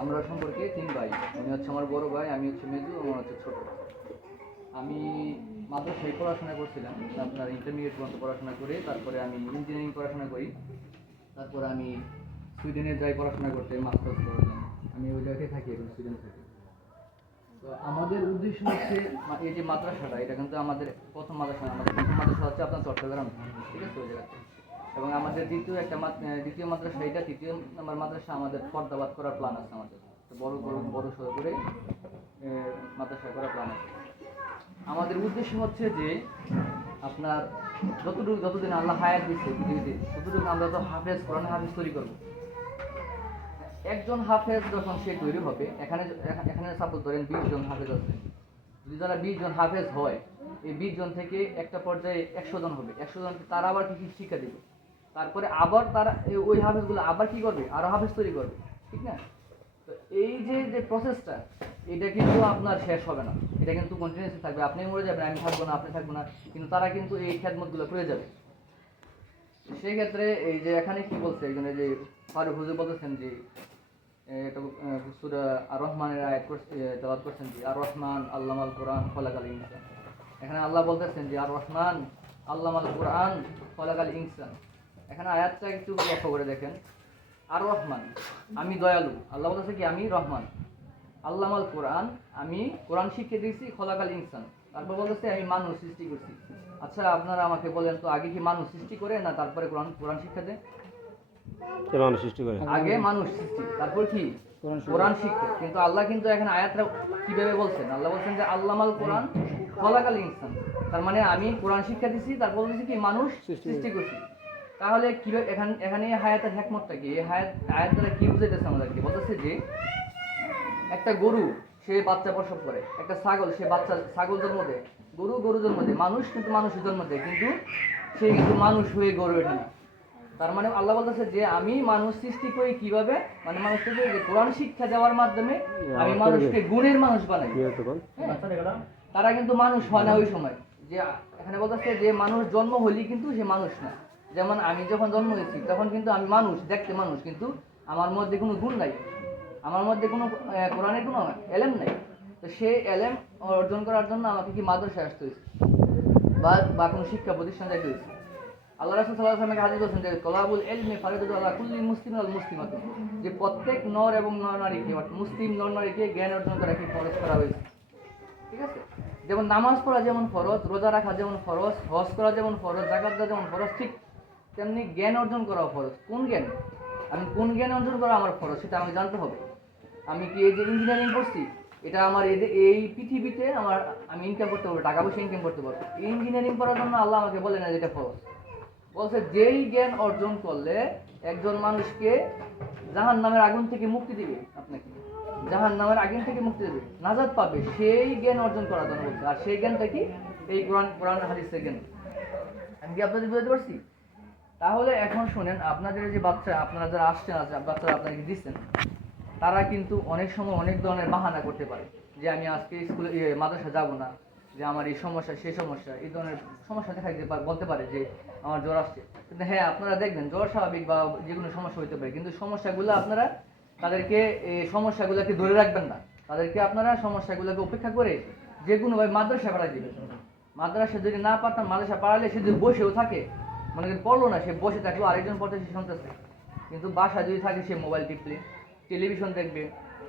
আমরা সম্পর্কে 3 ভাই। উনি হচ্ছে আমার বড় ভাই, আমি হচ্ছে মেজো, আমার হচ্ছে ছোট। আমি মাদ্রাসায় পড়াশোনা করছিলাম, আপনার ইন্টারমিডিয়েট পর্যন্ত পড়াশোনা করে তারপরে আমি ইঞ্জিনিয়ারিং পড়াশোনা করি। তারপর আমি সুইডেনে যাই পড়াশোনা করতে, মাস্টার্স করার জন্য। আমি ওই জায়গায় থাকি, এখন সুইডেন থাকি। তো আমাদের উদ্দেশ্য হচ্ছে এই যে মাদ্রাসাটা, এটা কিন্তু আমাদের প্রথম মাদ্রাসা না। আমাদের প্রথম মাদ্রাসা হচ্ছে আপনার চট্টগ্রাম, ঠিক আছে, ওই জায়গাতে। এবং আমাদের দ্বিতীয় মাদ্রাসা এটা, তৃতীয় নাম্বার মাদ্রাসা আমাদের ফরদাবাদ করার প্ল্যান আছে আমাদের। তো বড় সড়ো করে মাদ্রাসা করার প্ল্যান আছে। আমাদের উদ্দেশ্য হচ্ছে যে আপনার যতদিন আল্লাহ হায়াত দিচ্ছে পৃথিবীতে, ততটুকু আমরা তো হাফেজ, কোরআন হাফেজ তৈরি করবো। একজন হাফেজ যখন সে তৈরি হবে, এখানে সাপোজ ধরেন 20 জন হাফেজ আছে। যদি তারা 20 জন হাফেজ হয়, এই 20 জন থেকে একটা পর্যায়ে 100 জন হবে। 100 জন তারা আবার কি শিক্ষা দেবে, তারপরে আবার তারা ওই হাফেজগুলো আবার কি করবে, আরো হাফেজ তৈরি করবে, ঠিক না? তো এই যে প্রসেসটা, এটা কিন্তু আপনার শেষ হবে না, এটা কিন্তু কন্টিনিউয়াসলি থাকবে। আপনি মরে যাবেন, আমি থাকবো না, আপনি থাকবো না, কিন্তু তারা কিন্তু এই খেদমতগুলো করে যাবে। সেই ক্ষেত্রে এই যে এখানে কি বলছে, এখানে যে ফারুক হুজুর বলতেছেন যে এটা সূরা আর রহমানের আয়াত তেলাওয়াত করছেন যে আর রহমান আল্লামাল কোরআন খলাকাল ইনসান। এখানে আল্লাহ বলতেছেন যে আর রহমান আল্লামাল কোরআন খলাকাল ইনসান। এখানে আয়াতটা একটু লক্ষ্য করে দেখেন। আর রহমান, আমি দয়ালু। আল্লাহ বলতেছে কি আমি রহমান। আল্লামাল কোরআন, আমি কোরআন শিক্ষা দিয়েছি, খলাকাল ইনসান। তারপর বলতেছে আমি মানুষ সৃষ্টি করছি। আচ্ছা আপনারা আমাকে বলেন তো, আগে কি মানুষ সৃষ্টি করে না তারপরে কোরআন শিক্ষা দেয়? মানুষ সৃষ্টি করে, আগে মানুষ সৃষ্টি, তারপর কি কোরআন শিক্ষা। কিন্তু আল্লাহ কিন্তু এখানে আয়াতটা কিভাবে বলছেন, আল্লাহ বলছেন যে আল্লামাল কোরআন খলাকাল ইনসান। তার মানে আমি কোরআন শিক্ষা দিছি, তারপর বলছি কি মানুষ সৃষ্টি করছি। তাহলে কিভাবে এখানে আয়াতের হিকমতটা কি? এই আয়াত দ্বারা কি বুঝাইতেছে আমাদেরকে? বলতেছে যে একটা গরু সে বাচ্চা প্রসব করে, একটা ছাগল সে ছাগল জন্ম দেয়, গরু জন্ম দেয়, মানুষ কিন্তু মানুষের জন্ম দেয়, কিন্তু সে কিন্তু মানুষ হয়ে গড়ে ওঠে না। তার মানে আল্লাহ বলতেছে যে আমি মানুষ সৃষ্টি করি কিভাবে, মানে মানুষকে যে কোরআন শিক্ষা দেওয়ার মাধ্যমে আমি মানুষকে গুণের মানুষ বানাই। তারা কিন্তু মানুষ হয় না ওই সময়। যে এখানে বলতেছে যে মানুষ জন্ম হলেই কিন্তু সে মানুষ না। যেমন আমি যখন জন্ম হয়েছি তখন কিন্তু আমি মানুষ, দেখতে মানুষ, কিন্তু আমার মধ্যে কোনো গুণ নাই, আমার মধ্যে কোনো কোরআনের কোনো এলেম নাই। তো সেই এলেম অর্জন করার জন্য আমাকে কি মাদ্রাসায় আসতে হয়েছে, বা কোনো শিক্ষা প্রতিষ্ঠান যাইতে হয়েছে। আল্লাহ রাসূল সাল্লাল্লাহু আলাইহি ওয়াসাল্লাম হাদিস বলেছেন যে তলাবুল ইলমি ফারিদাতুন আলা কুল্লি মুসলিমিন ওয়াল মুসলিমাত, যে প্রত্যেক নর এবং নর-নারীকে, মুসলিম নর-নারীকে জ্ঞান অর্জন করা কি ফরজ করা হয়েছে, ঠিক আছে? যেমন নামাজ পড়া যেমন ফরজ, রোজা রাখা যেমন ফরজ, হজ করা যেমন ফরজ, যাকাত দেওয়া যেমন ফরজ, ঠিক তেমনি জ্ঞান অর্জন করাও ফরজ। কোন জ্ঞান? আমি কোন জ্ঞান অর্জন করা আমার ফরজ, সেটা আমি জানতে হবে। আমি কি এই যে ইঞ্জিনিয়ারিং করছি, এটা আমার এই পৃথিবীতে আমি ইনকাম করতে পারবো, টাকা পয়সা ইনকাম করতে পারবো। ইঞ্জিনিয়ারিং করার জন্য আল্লাহ আমাকে বলে না যেটা ফরজ। বলছে যেই জ্ঞান অর্জন করলে একজন মানুষকে জাহান্নামের আগুন থেকে মুক্তি দিবে, আপনাকে জাহান্নামের আগুন থেকে মুক্তি দেবে, নাজাত পাবে, সেই জ্ঞান অর্জন করার জন্য বলছে। আর সেই জ্ঞানটা কি? এই কোরআন হাদিসের জ্ঞান। আমি কি আপনাদের বুঝতে পারছি? তাহলে এখন শুনেন, আপনাদের যে বাচ্চা, আপনারা যারা আসছেন, বাচ্চারা আপনাকে দিচ্ছেন, তারা কিন্তু অনেক সময় অনেক ধরনের বাহানা করতে পারে যে আমি আজকে স্কুলে মাদ্রাসা যাব না, যে আমার এই সমস্যা সেই সমস্যা, এই ধরনের সমস্যা দেখা দিতে বলতে পারে যে আমার জ্বর আসছে। কিন্তু হ্যাঁ, আপনারা দেখবেন জ্বর স্বাভাবিক বা যে কোনো সমস্যা হতে পারে, কিন্তু সমস্যাগুলো আপনারা তাদেরকে এই সমস্যাগুলোকে ধরে রাখবেন না। তাদেরকে আপনারা সমস্যাগুলোকে উপেক্ষা করে যে কোনোভাবে মাদ্রাসা পাড়ায় দিবেন। মাদ্রাসা যদি না পারতাম, মাদ্রাসা পাড়ালে সে যদি বসেও থাকে, মনে করেন পড়লো না, সে বসে থাকলো, আরেকজন পড়তে সে শুনতেছে, কিন্তু বাসা যদি থাকে সে মোবাইল টিপলে, টেলিভিশন দেখবে,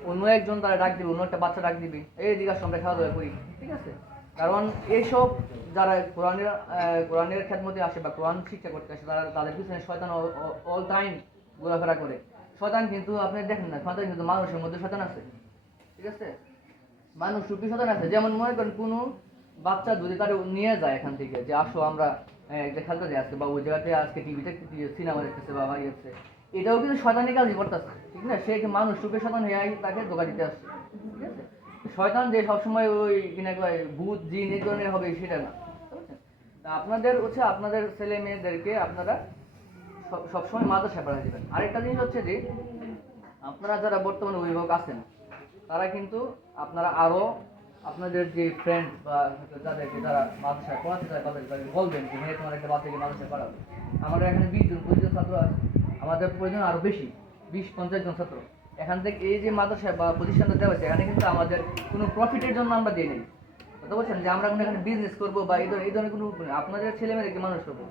অন্য একজন তারা ডাক দিবে, অন্য একটা বাচ্চা ডাক দিবে, এই জিজ্ঞাসা আমরা খেলাধুলা করি, ঠিক আছে? কারণ এইসব যারা কোরআনের খেদমতে আসে বা কোরআন শিক্ষা করতে আসে, তাদের পিছনে শয়তান অল টাইম ঘোরাফেরা করে। শয়তান কিন্তু আপনি দেখেন না, শয়তান কিন্তু মানুষের মধ্যে শয়তান আছে, ঠিক আছে? মানুষ রূপী শয়তান আছে। যেমন মনে করেন কোনো বাচ্চা যদি তারা নিয়ে যায় এখান থেকে, যে আসো আমরা একটা খেলতে যাই আজকে, বা ওই জায়গাতে আজকে টিভিতে সিনেমা দেখতেছে বা যাচ্ছে, এটাও কিন্তু শয়তানি কাজই করতেছে, ঠিক না? সে মানুষ রূপে শয়তান হয়ে তাকে ধোঁকা দিতে আসছে, ঠিক আছে? শয়তান যে সবসময় ওই কিনা ভূত জিন এই ধরনের হবে সেটা না, বুঝছেন? তা আপনাদের হচ্ছে আপনাদের ছেলে মেয়েদেরকে আপনারা সবসময় মাদ্রাসায় পড়ায় দেবেন। আরেকটা জিনিস হচ্ছে যে আপনারা যারা বর্তমানে অভিভাবক আছেন, তারা কিন্তু আপনারা আরো আপনাদের যে ফ্রেন্ড বা যাদেরকে যারা মাদ্রাসায় পড়াতে চায় তাদেরকে বলবেন যে হ্যাঁ, তোমার একটা বাচ্চাকে মাদ্রাসায় পড়াবে। আমাদের এখানে 20 জন 25 জন ছাত্র আছে, আমাদের প্রয়োজন আরো বেশি, 20-50 জন ছাত্র। এখান থেকে এই যে মাদ্রাসা বা প্রতিষ্ঠানটা দেওয়া হচ্ছে এখানে কিন্তু আমাদের কোনো প্রফিটের জন্য আমরা দিই নেই, কথা বলছেন যে আমরা কোনো এখানে বিজনেস করবো বা এই ধরনের কোনো আপনাদের ছেলে মেয়েদেরকে মানুষ করবো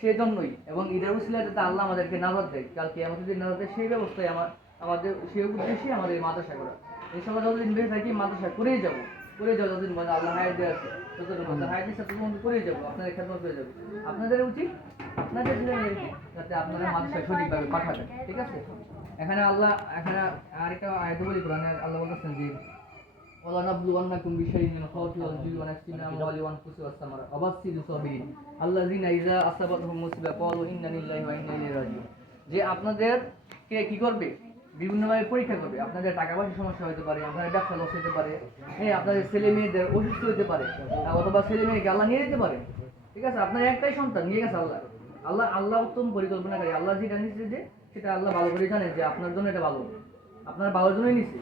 সেই জন্যই, এবং ঈদের উসিলায় যাতে আল্লাহ আমাদেরকে নাজাত দেয়, কালকে আমাদের যদি নাজাত দেয় সেই ব্যবস্থায় আমাদের সেই উদ্দেশ্যে আমাদের এই মাদ্রাসা করা। ইনশাআল্লাহ যতদিন বেঁচে থাকি মাদ্রাসা করেই যাবো যতদিন মানে আল্লাহ হায়াত দিয়ে আছে, যতদিন আল্লাহ হায়াত দিচ্ছে ততদিন করেই যাবো, আপনাদের খেদমত করে যাবো। আপনাদের উচিত আপনাদের ছেলে মেয়েদেরকে যাতে আপনারা মাদ্রাসায় সঠিকভাবে পাঠাবেন, ঠিক আছে? এখানে আরেকটা আয়াত বলি কোরআনে আল্লাহ বলতেছেন যে وَلَنَبْلُوَنَّكُمْ بِشَيْءٍ مِنَ الْخَوْفِ وَالْجُوعِ وَنَقْصٍ مِنَ الْأَمْوَالِ وَالْأَنفُسِ وَالثَّمَرَاتِ وَبَشِّرِ الصَّابِرِينَ الَّذِينَ إِذَا أَصَابَتْهُم مُّصِيبَةٌ قَالُوا إِنَّا لِلَّهِ وَإِنَّا إِلَيْهِ راجعون। যে আপনাদেরকে কি করবে, বিভিন্নভাবে পরীক্ষা করবে। আপনাদের টাকা পয়সার সমস্যা হতে পারে, আপনাদের ব্যবসা লস হতে পারে, হ্যাঁ আপনাদের ছেলে মেয়েদের অসুস্থ হতে পারে, অথবা ছেলে মেয়েকে আল্লাহ নিয়ে যেতে পারে, ঠিক আছে? আপনার একটাই সন্তান নিয়ে গেছে আল্লাহ উত্তম পরিকল্পনাকারী। আল্লাহ যেটা নিচ্ছে যে সেটা আল্লাহ ভালো করে জানে যে আপনার জন্য এটা ভালো, আপনার ভালোর জন্যই নিচ্ছে।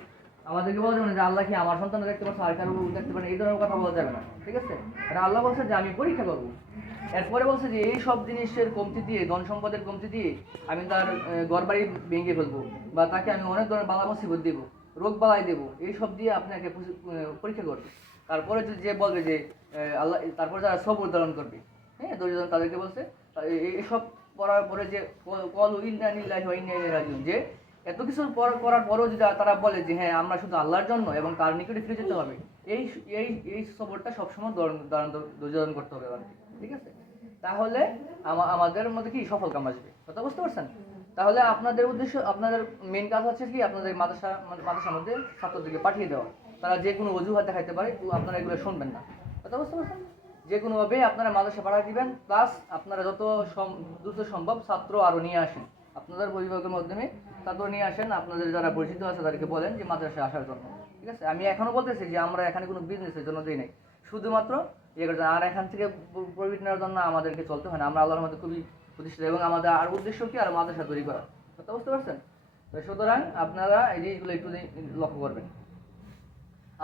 আমাদেরকে বলা যাবে না যে আল্লাহ কি আমার সন্তান দেখতে পাচ্ছে আর কারো দেখতে পারে, এই ধরনের কথা বলা যাবে না, ঠিক আছে? কারণ আল্লাহ বলছে যে আমি পরীক্ষা করবো। এরপরে বলছে যে এই সব জিনিসের কমতি দিয়ে, ধন সম্পদের কমতি দিয়ে আমি তার ঘর বাড়ি ভেঙে ফেলবো, বা তাকে আমি অনেক ধরনের বালা মুসিবত দেবো, রোগ বালাই দেবো, এই সব দিয়ে আপনাকে পরীক্ষা করবে। তারপরে যদি যে বলবে যে আল্লাহ, তারপরে যারা সবর ধারণ করবে, হ্যাঁ ধৈর্য তাদেরকে বলছে এইসব পড়ার পরে যে কল ইন্না লিল্লাহি ওয়া ইন্না ইলাইহি রাজিউন, যে এত কিছু করার পরও যদি তারা বলে যে হ্যাঁ আমরা শুধু আল্লাহর জন্য এবং তার নিকটে ফিরে যেতে হবে, এই এই এই সবরটা সবসময় ধৈর্য ধারণ করতে হবে আমাদের, ঠিক আছে? তাহলে আমাদের মধ্যে কি সফল কাম আসবে, কথা বুঝতে পারছেন? তাহলে আপনাদের উদ্দেশ্য, আপনাদের মেইন কাজ হচ্ছে কি আপনাদের মাদ্রাসার মধ্যে ছাত্রদেরকে পাঠিয়ে দেওয়া। তারা যে কোনো অজুহাত দেখাইতে পারে, আপনারা এগুলো শুনবেন না, কথা বুঝতে পারছেন? যে কোনোভাবে আপনারা মাদ্রাসা পাঠিয়ে দিবেন, প্লাস আপনারা যত দ্রুত সম্ভব ছাত্র আরও নিয়ে আসেন, আপনাদের অভিভাবকের মাধ্যমে ছাত্র নিয়ে আসেন। আপনাদের যারা পরিচিত আছে তাদেরকে বলেন যে মাদ্রাসায় আসার জন্য, ঠিক আছে? আমি এখনো বলতেছি যে আমরা এখানে কোনো বিজনেসের জন্য দিই নাই, শুধুমাত্র ইয়ে করতে। আর এখান থেকে প্রফিট নেওয়ার জন্য আমাদেরকে চলতে হয় না, আমরা আল্লাহর মধ্যে খুবই প্রতিষ্ঠিত, এবং আমাদের আর উদ্দেশ্য কি আর মাদ্রাসা তৈরি করা, কথা বুঝতে পারছেন? তো সুতরাং আপনারা এই জিনিসগুলো একটু লক্ষ্য করবেন।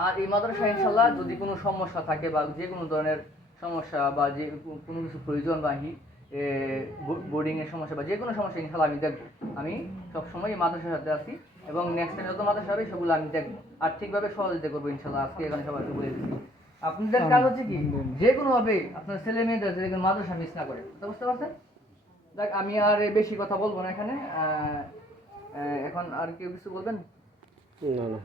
আর এই মাদ্রাসা ইনশাল্লাহ যদি কোনো সমস্যা থাকে বা যে কোনো ধরনের সমস্যা বা যে কোনো কিছু প্রয়োজন বা বোর্ডিং এর সমস্যা বা যে কোনো সমস্যা ইনশাল্লাহ আমি দেখবো। আমি সবসময় এই মাদ্রাসার সাথে আছি, এবং নেক্সট টাইম যত মাদ্রাসা হবে সেগুলো আমি দেখবো আর ঠিকভাবে সহযোগিতা করবো ইনশাল্লাহ। আজকে এখানে সবাইকে বলে দিচ্ছি, আপনাদের কাজ হচ্ছে কি যে কোনো ভাবে আপনার ছেলে মেয়েদের যেন মাদ্রাসা মিস না করে, বুঝতে পারছেন? দেখ আমি আর বেশি কথা বলবো না এখানে। এখন আর কেউ কিছু বলবেন? না না।